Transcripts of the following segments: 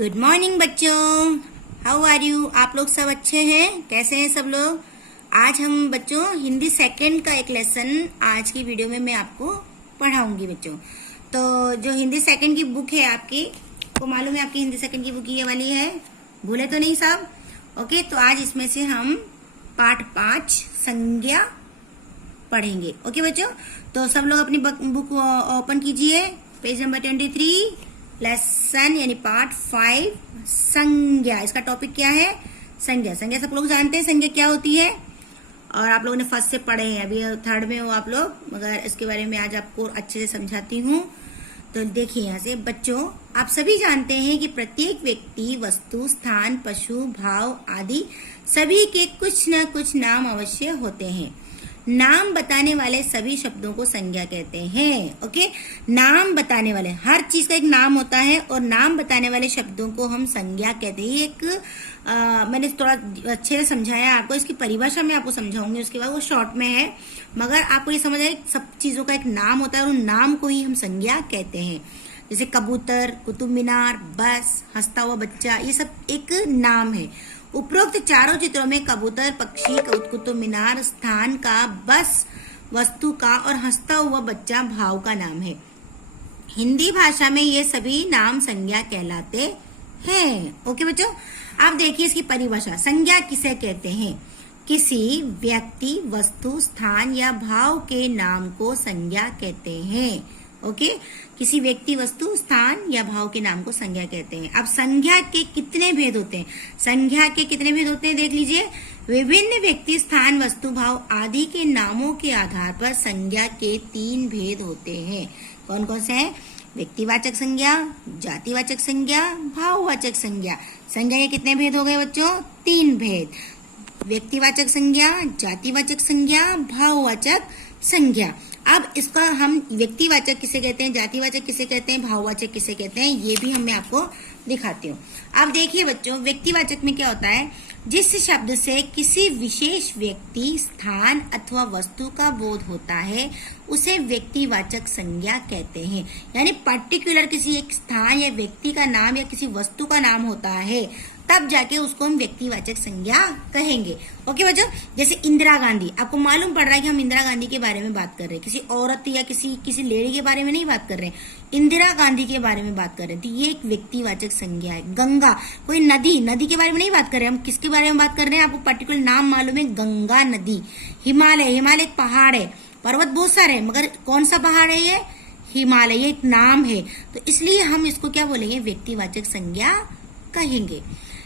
Good morning बच्चों, how are you. आप लोग सब अच्छे हैं? कैसे हैं सब लोग? आज हम बच्चों हिंदी सेकंड का एक लेसन आज की वीडियो में मैं आपको पढ़ाऊंगी बच्चों। तो जो हिंदी सेकंड की बुक है आपकी, को मालूम है आपकी हिंदी सेकंड की बुक ये वाली है? भूले तो नहीं सब? ओके, तो आज इसमें से हम पाठ 5 संज्ञा पढ़ेंगे। ओके बच्चों, तो सब लोग अपनी बुक ओपन कीजिए, पेज नंबर 23, लेसन यानी पार्ट 5 संज्ञा। इसका टॉपिक क्या है? संज्ञा। संज्ञा सब लोग जानते हैं संज्ञा क्या होती है, और आप लोगों ने फर्स्ट से पढ़े हैं, अभी थर्ड में हो आप लोग, मगर इसके बारे में आज आपको अच्छे से समझाती हूँ। तो देखिए यहाँ से बच्चों, आप सभी जानते हैं कि प्रत्येक व्यक्ति, वस्तु, स्थान, पशु, भाव आदि सभी के कुछ न कुछ नाम अवश्य होते हैं। नाम बताने वाले सभी शब्दों को संज्ञा कहते हैं। ओके, नाम बताने वाले, हर चीज का एक नाम होता है और नाम बताने वाले शब्दों को हम संज्ञा कहते हैं। ये एक मैंने थोड़ा अच्छे से समझाया आपको, इसकी परिभाषा मैं आपको समझाऊंगी, उसके बाद वो शॉर्ट में है, मगर आपको ये समझ आए सब चीजों का एक नाम होता है और उन नाम को ही हम संज्ञा कहते हैं। जैसे कबूतर, कुतुब मीनार, बस, हंसता हुआ बच्चा, ये सब एक नाम है। उपरोक्त चारों चित्रों में कबूतर, पक्षी, कुतुब मीनार स्थान का, बस वस्तु का और हंसता हुआ बच्चा भाव का नाम है। हिंदी भाषा में ये सभी नाम संज्ञा कहलाते हैं। ओके बच्चों, आप देखिए इसकी परिभाषा। संज्ञा किसे कहते हैं? किसी व्यक्ति, वस्तु, स्थान या भाव के नाम को संज्ञा कहते हैं। ओके, किसी व्यक्ति, वस्तु, स्थान या भाव के नाम को संज्ञा कहते हैं। अब संज्ञा के कितने भेद होते हैं? संज्ञा के कितने भेद होते हैं देख लीजिए। विभिन्न व्यक्ति, स्थान, वस्तु, भाव आदि के नामों के आधार पर संज्ञा के 3 भेद होते हैं। कौन कौन से हैं? व्यक्तिवाचक संज्ञा, जातिवाचक संज्ञा, भाववाचक संज्ञा। संज्ञा के कितने भेद हो गए बच्चों? 3 भेद। व्यक्तिवाचक संज्ञा, जातिवाचक संज्ञा, भाववाचक संज्ञा। अब इसका हम व्यक्तिवाचक किसे कहते हैं, जातिवाचक किसे कहते हैं, भाववाचक किसे कहते हैं, ये भी मैं आपको दिखाती हूँ। अब देखिए बच्चों, व्यक्तिवाचक में क्या होता है? जिस शब्द से किसी विशेष व्यक्ति, स्थान अथवा वस्तु का बोध होता है उसे व्यक्तिवाचक संज्ञा कहते हैं। यानी पर्टिकुलर किसी एक स्थान या व्यक्ति का नाम या किसी वस्तु का नाम होता है, तब जाके उसको हम व्यक्तिवाचक संज्ञा कहेंगे। ओके बच्चों, जैसे इंदिरा गांधी, आपको मालूम पड़ रहा है कि हम इंदिरा गांधी के बारे में बात कर रहे हैं, किसी औरत या किसी लेडी के बारे में नहीं बात कर रहे हैं, इंदिरा गांधी के बारे में बात कर रहे हैं, तो ये एक व्यक्तिवाचक संज्ञा है। गंगा, कोई नदी के बारे में नहीं बात कर रहे हैं, हम किसके बारे में बात कर रहे हैं? आपको पर्टिकुलर नाम मालूम है, गंगा नदी। हिमालय, हिमालय एक पहाड़ है, पर्वत बहुत सारे हैं, मगर कौन सा पहाड़ है ये? हिमालय, ये एक नाम है, तो इसलिए हम इसको क्या बोलेंगे? व्यक्तिवाचक संज्ञा कहेंगे।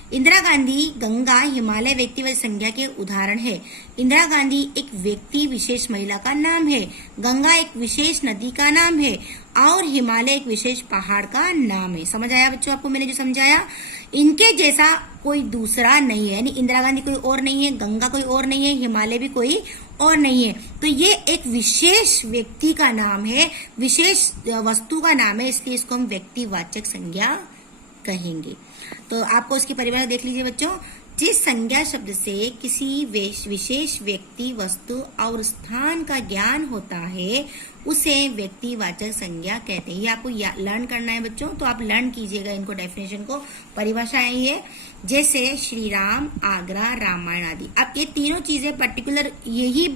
इंदिरा गांधी, गंगा, हिमालय व्यक्तिवाचक संज्ञा के उदाहरण है। इंदिरा गांधी एक व्यक्ति विशेष महिला का नाम है, गंगा एक विशेष नदी का नाम है और हिमालय एक विशेष पहाड़ का नाम है। समझ आया बच्चों आपको मैंने जो समझाया? इनके जैसा कोई दूसरा नहीं है, यानी इंदिरा गांधी कोई और नहीं है, गंगा कोई और नहीं है, हिमालय भी कोई और नहीं है। तो ये एक विशेष व्यक्ति का नाम है, विशेष वस्तु का नाम है, इसलिए इसको हम व्यक्तिवाचक संज्ञा कहेंगे। तो आपको इसकी परिभाषा देख लीजिए बच्चों। जिस संज्ञा शब्द से किसी विशेष व्यक्ति, वस्तु और स्थान का ज्ञान होता है उसे व्यक्तिवाचक संज्ञा कहते हैं। ये आपको लर्न करना है बच्चों, तो आप लर्न कीजिएगा इनको, डेफिनेशन को। परिभाषा आई है जैसे श्री राम, आगरा, रामायण आदि। अब ये तीनों चीजें पर्टिकुलर यही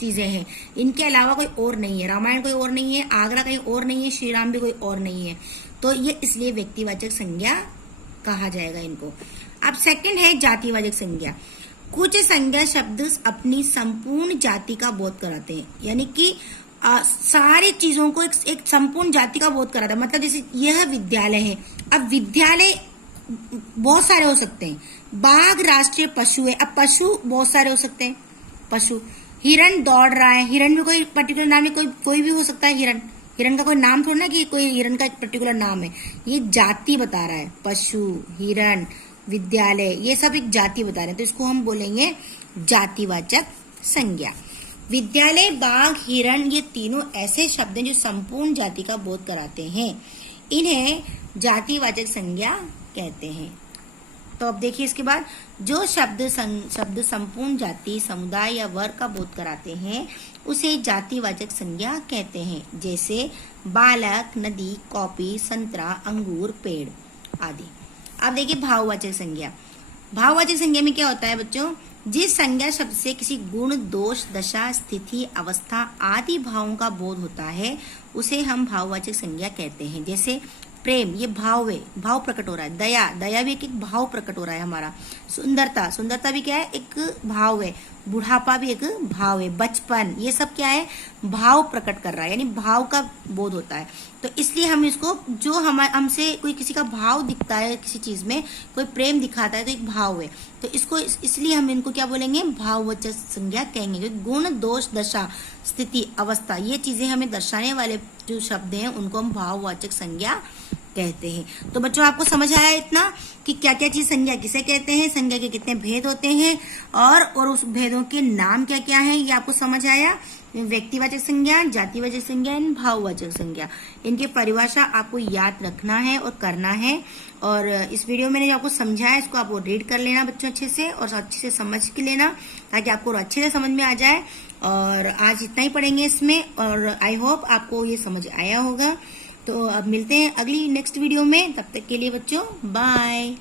चीजें हैं, इनके अलावा कोई और नहीं है। रामायण कोई और नहीं है, आगरा कहीं और नहीं है, श्री राम भी कोई और नहीं है, तो ये इसलिए व्यक्तिवाचक संज्ञा कहा जाएगा इनको। अब सेकंड है जातिवाचक संज्ञा। कुछ संज्ञा शब्द अपनी संपूर्ण जाति का बोध कराते हैं, यानी कि सारी चीजों को एक संपूर्ण जाति का बोध कराता है। मतलब जैसे यह विद्यालय है, अब विद्यालय बहुत सारे हो सकते हैं। बाघ राष्ट्रीय पशु है, अब पशु बहुत सारे हो सकते हैं, पशु। हिरण दौड़ रहा है, हिरण भी कोई पर्टिकुलर नाम है, कोई भी हो सकता है। हिरण का कोई नाम थोड़ा ना कि कोई हिरण का एक पर्टिकुलर नाम है, ये जाति बता रहा है। पशु, हिरण, विद्यालय, ये सब एक जाति बता रहे हैं, तो इसको हम बोलेंगे जातिवाचक संज्ञा। विद्यालय, बाघ, हिरण, ये तीनों ऐसे शब्द हैं जो संपूर्ण जाति का बोध कराते हैं, इन्हें जातिवाचक संज्ञा कहते हैं। तो अब देखिए इसके बाद, जो शब्द संपूर्ण जाति, समुदाय या वर्ग का बोध कराते हैं उसे जातिवाचक संज्ञा कहते हैं। जैसे बालक, नदी, कॉपी, संतरा, अंगूर, पेड़ आदि। अब देखिए भाववाचक संज्ञा। भाववाचक संज्ञा में क्या होता है बच्चों, जिस संज्ञा शब्द से किसी गुण, दोष, दशा, स्थिति, अवस्था आदि भावों का बोध होता है उसे हम भाववाचक संज्ञा कहते हैं। जैसे प्रेम, ये भाव है, भाव प्रकट हो रहा है। दया, दया भी एक भाव प्रकट हो रहा है हमारा। सुंदरता, सुंदरता भी क्या है, एक भाव है। बुढ़ापा भी एक भाव है। बचपन, ये सब क्या है, भाव प्रकट कर रहा है, यानी भाव का बोध होता है। तो इसलिए हम इसको, जो हमसे कोई किसी का भाव दिखता है, किसी चीज में कोई प्रेम दिखाता है तो एक भाव है, तो इसको इसलिए हम इनको क्या बोलेंगे, भाववाचक संज्ञा कहेंगे। क्योंकि गुण, दोष, दशा, स्थिति, अवस्था, ये चीजें हमें दर्शाने वाले जो शब्द हैं उनको हम भाववाचक संज्ञा कहते हैं। तो बच्चों आपको समझ आया इतना कि क्या क्या चीज संज्ञा किसे कहते हैं, संज्ञा के कितने भेद होते हैं और उस भेदों के नाम क्या क्या हैं, ये आपको समझ आया। व्यक्तिवाचक संज्ञा, जातिवाचक संज्ञा, भाववाचक संज्ञा, इनकी परिभाषा आपको याद रखना है और करना है। और इस वीडियो में जो आपको समझाया इसको आपको रीड कर लेना बच्चों अच्छे से, और अच्छे से समझ के लेना ताकि आपको अच्छे से समझ में आ जाए। और आज इतना ही पढ़ेंगे इसमें, और आई होप आपको ये समझ आया होगा। तो अब मिलते हैं अगली नेक्स्ट वीडियो में, तब तक के लिए बच्चों बाय।